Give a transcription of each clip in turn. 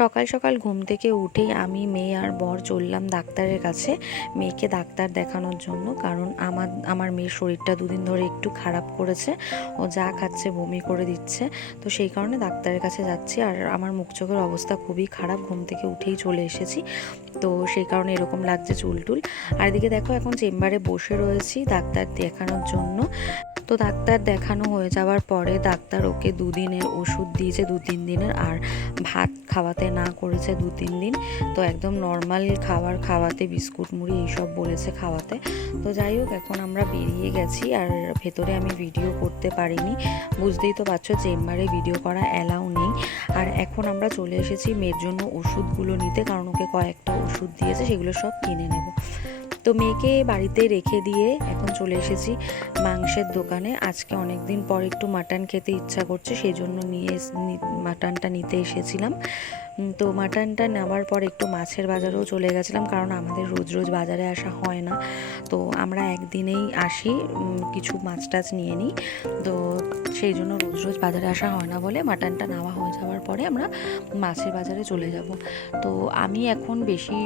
সকাল সকাল ঘুম থেকে উঠেই আমি মেয়ে আর বর চললাম ডাক্তারের কাছে মেয়েকে ডাক্তার দেখানোর জন্য। কারণ আমার মেয়ের শরীরটা দুদিন ধরে একটু খারাপ করেছে, ও যা খাচ্ছে বমি করে দিচ্ছে। তো সেই কারণে ডাক্তারের কাছে যাচ্ছি। আর আমার মুখ চোখের অবস্থা খুবই খারাপ, ঘুম থেকে উঠেই চলে এসেছি, তো সেই কারণে এরকম লাগছে চুলটুল। আর এদিকে দেখো এখন চেম্বারে বসে রয়েছি ডাক্তার দেখানোর জন্য। তো ডাক্তার দেখানো হয়ে যাওয়ার পরে ডাক্তার ওকে দুদিনের ওষুধ দিয়েছে, 2-3 দিনের, আর ভাত খাওয়াতে না করেছে 2-3 দিন। তো একদম নর্মাল খাওয়াতে বিস্কুট মুড়ি এইসব বলেছে খাওয়াতে। তো যাই হোক এখন আমরা বেরিয়ে গেছি, আর ভেতরে আমি ভিডিও করতে পারিনি, বুঝতেই তো পারছো চেম্বারে ভিডিও করা অ্যালাউ নেই। আর এখন আমরা চলে এসেছি মেয়ের জন্য ওষুধগুলো নিতে, কারণ ওকে কয়েকটা ওষুধ দিয়েছে, সেগুলো সব কিনে নেব। তো মেয়েকে বাড়িতে রেখে দিয়ে এখন চলে এসেছি মাংসের দোকানে। আজকে অনেক দিন পর একটু মাটন খেতে ইচ্ছা করছে, সেই জন্য মাটনটা নিতে এসেছিলাম। তো মাটনটা নেওয়ার পর একটু মাছের বাজারেও চলে গেছিলাম, কারণ আমাদের রোজ রোজ বাজারে আসা হয় না। তো আমরা একদিনেই আসি, কিছু মাছ টাছ নিয়ে নিই। তো সেই জন্য রোজ রোজ বাজারে আসা হয় না বলে মাটনটা নেওয়া হয়ে যাওয়ার পরে আমরা মাছের বাজারে চলে যাব। তো আমি এখন বেশি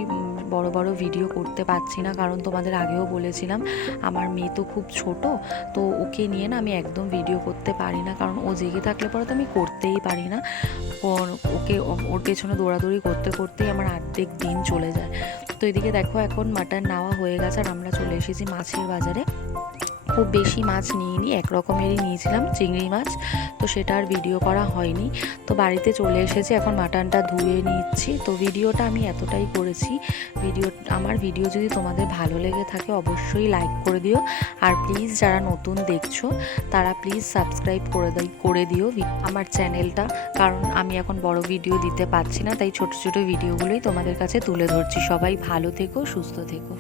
বড় বড় ভিডিও করতে পারছি না, কারণ তোমাদের আগেও বলেছিলাম আমার মেয়ে তো খুব ছোট, তো ওকে নিয়ে না আমি একদম ভিডিও করতে পারি না, কারণ ও জেগে থাকলে পরে তো আমি করতেই পারি না। ওর পেছনে দৌড়াদৌড়ি করতে করতেই আমার অর্ধেক দিন চলে যায়। তো এদিকে দেখো এখন মাটন নেওয়া হয়ে গেছে, আর আমরা চলে এসেছি মাছের বাজারে। খুব বেশি মাছ নিইনি, এক রকমেরই নিয়েছিলাম চিংড়ি মাছ, তো সেটা আর ভিডিও করা হয়নি। তো বাড়িতে চলে এসেছি, এখন মাটনটা ধুয়ে নিচ্ছি। তো ভিডিওটা আমি এতটাই করেছি। আমার ভিডিও যদি তোমাদের ভালো লেগে থাকে অবশ্যই লাইক করে দিও, আর প্লিজ যারা নতুন দেখছো তারা প্লিজ সাবস্ক্রাইব করে দিও আমার চ্যানেলটা, কারণ আমি এখন বড় ভিডিও দিতে পারছি না, তাই ছোট ছোট ভিডিওগুলোই তোমাদের কাছে তুলে ধরছি। সবাই ভালো থেকো, সুস্থ থেকো।